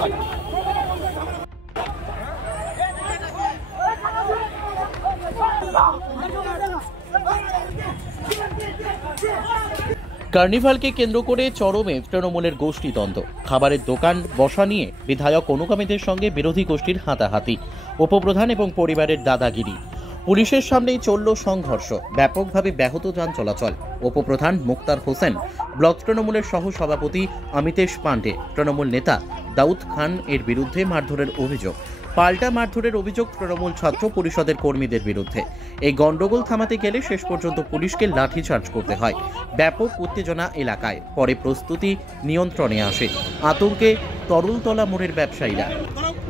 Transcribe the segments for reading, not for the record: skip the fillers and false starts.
হয়। কার্নিভালকে কেন্দ্র করে চরমে তৃণমূলের গোষ্ঠীদ্বন্দ্ব। খাবারের দোকান বসা নিয়ে বিধায়ক অনুগামীদের সঙ্গে বিরোধী গোষ্ঠীর হাতাহাতি, উপপ্রধান এবং পরিবারের দাদাগিরি। পুলিশের সামনেই চলল সংঘর্ষ, ব্যাপকভাবে ব্যাহত যান চলাচল। উপপ্রধান মুক্তার হোসেন, ব্লক তৃণমূলের সহ সভাপতি অমিতেশ পাণ্ডে, তৃণমূল নেতা দাউদ খান এর বিরুদ্ধে মারধরের অভিযোগ। পাল্টা মারধরের অভিযোগ তৃণমূল ছাত্র পরিষদের কর্মীদের বিরুদ্ধে। এই গন্ডগোল থামাতে গেলে শেষ পর্যন্ত পুলিশকে লাঠিচার্জ করতে হয়। ব্যাপক উত্তেজনা এলাকায়, পরে প্রস্তুতি নিয়ন্ত্রণে আসে। আতঙ্কে তরুলতলা মোড়ের ব্যবসায়ীরা।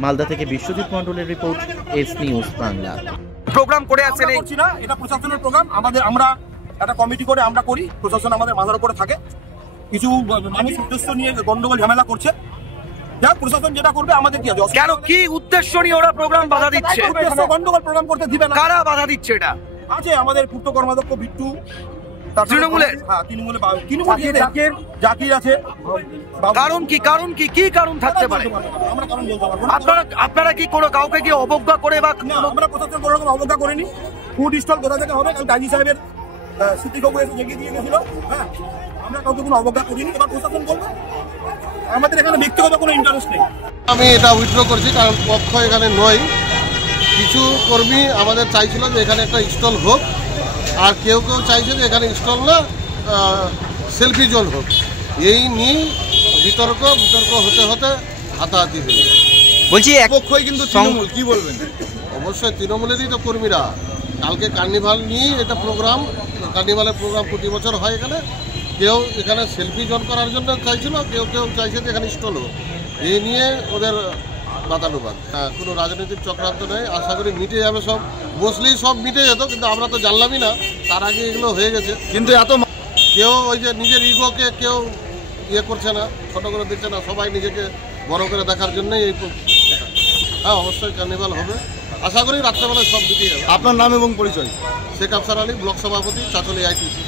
মালদা থেকে বিশ্বজিৎ মণ্ডলের report, S News Bangla. Program করে আসছেন না, এটা প্রশাসনের প্রোগ্রাম। আমরা একটা কমিটি করে আমরা করি, প্রশাসন আমাদের মাথার উপরে থাকে। কিছু মানুষ উদ্দেশ্য নিয়ে গন্ডগোল ঝামেলা করছে, যা প্রশাসন যেটা করবে আমাদের কি আছে। কেন, কি উদ্দেশ্য নিয়ে ওরা প্রোগ্রাম বাধা দিচ্ছে? গন্ডগোল প্রোগ্রাম করতে দিবে না। কারা বাধা দিচ্ছে? এটা আছে আমাদের পূর্ত কর্মাধ্যক্ষ বিট্টু, তৃণমূলের। হ্যাঁ, তৃণমূলের জাকির আছে। কারণ কি কি কারণ থাকতে পারে? আমরা কারণ বলতে পারবো না। আপনারা কি কোনো কাউকে কি অবজ্ঞা করে বা? আমরা প্রশাসন কোনো রকম অবজ্ঞা করিনি। ফুড স্টল কোথা থেকে হবে, কারণ ডাইজি সাহেবের স্মৃতিকবু এসে জেগে দিয়ে গেছিল। হ্যাঁ, আমরা কাউকে কোনো অবজ্ঞা করিনি। এবার প্রশাসন বলবে, আমাদের এখানে ব্যক্তিগত কোনো ইন্টারেস্ট নেই। আমি এটা উইথড্র করছি, কারণ পক্ষ এখানে নয়। কিছু কর্মী আমাদের চাইছিল যে এখানে একটা স্টল হোক, আর কেউ চাইছে যে এখানে স্টল না সেলফি জোন হোক। এই নিয়ে বিতর্ক হতে হতে হাতাহাতি হয়ে বলছি এক পক্ষই কিন্তু তৃণমূল। কি বলবেন? অবশ্যই তৃণমূলেরই তো কর্মীরা। কালকে কার্নিভাল নিয়ে এটা প্রোগ্রাম, কার্নিভালের প্রোগ্রাম প্রতি বছর হয় এখানে। কেউ এখানে সেলফি জোন করার জন্য চাইছিল, কেউ চাইছে যে এখানে স্টল হোক। এই নিয়ে ওদের বাতানুবাদ। কোনো রাজনৈতিক চক্রান্ত নেই। আশা করি মিটে যাবে সব। বসলেই সব মিটে যেত, কিন্তু আমরা তো জানলামই না, তার আগে এগুলো হয়ে গেছে। কিন্তু এত কেউ ওই যে নিজের ইগোকে কেউ ইয়ে করছে না, ছোটো করে দিচ্ছে না, সবাই নিজেকে বড় করে দেখার জন্যই এই। হ্যাঁ, অবশ্যই কার্নিভাল হবে। আশা করি রাত্রেবেলায় সব মিটে যাবে। আপনার নাম এবং পরিচয়? শেখ আফসার আলী, ব্লক সভাপতি, চাচলি আইটিসি।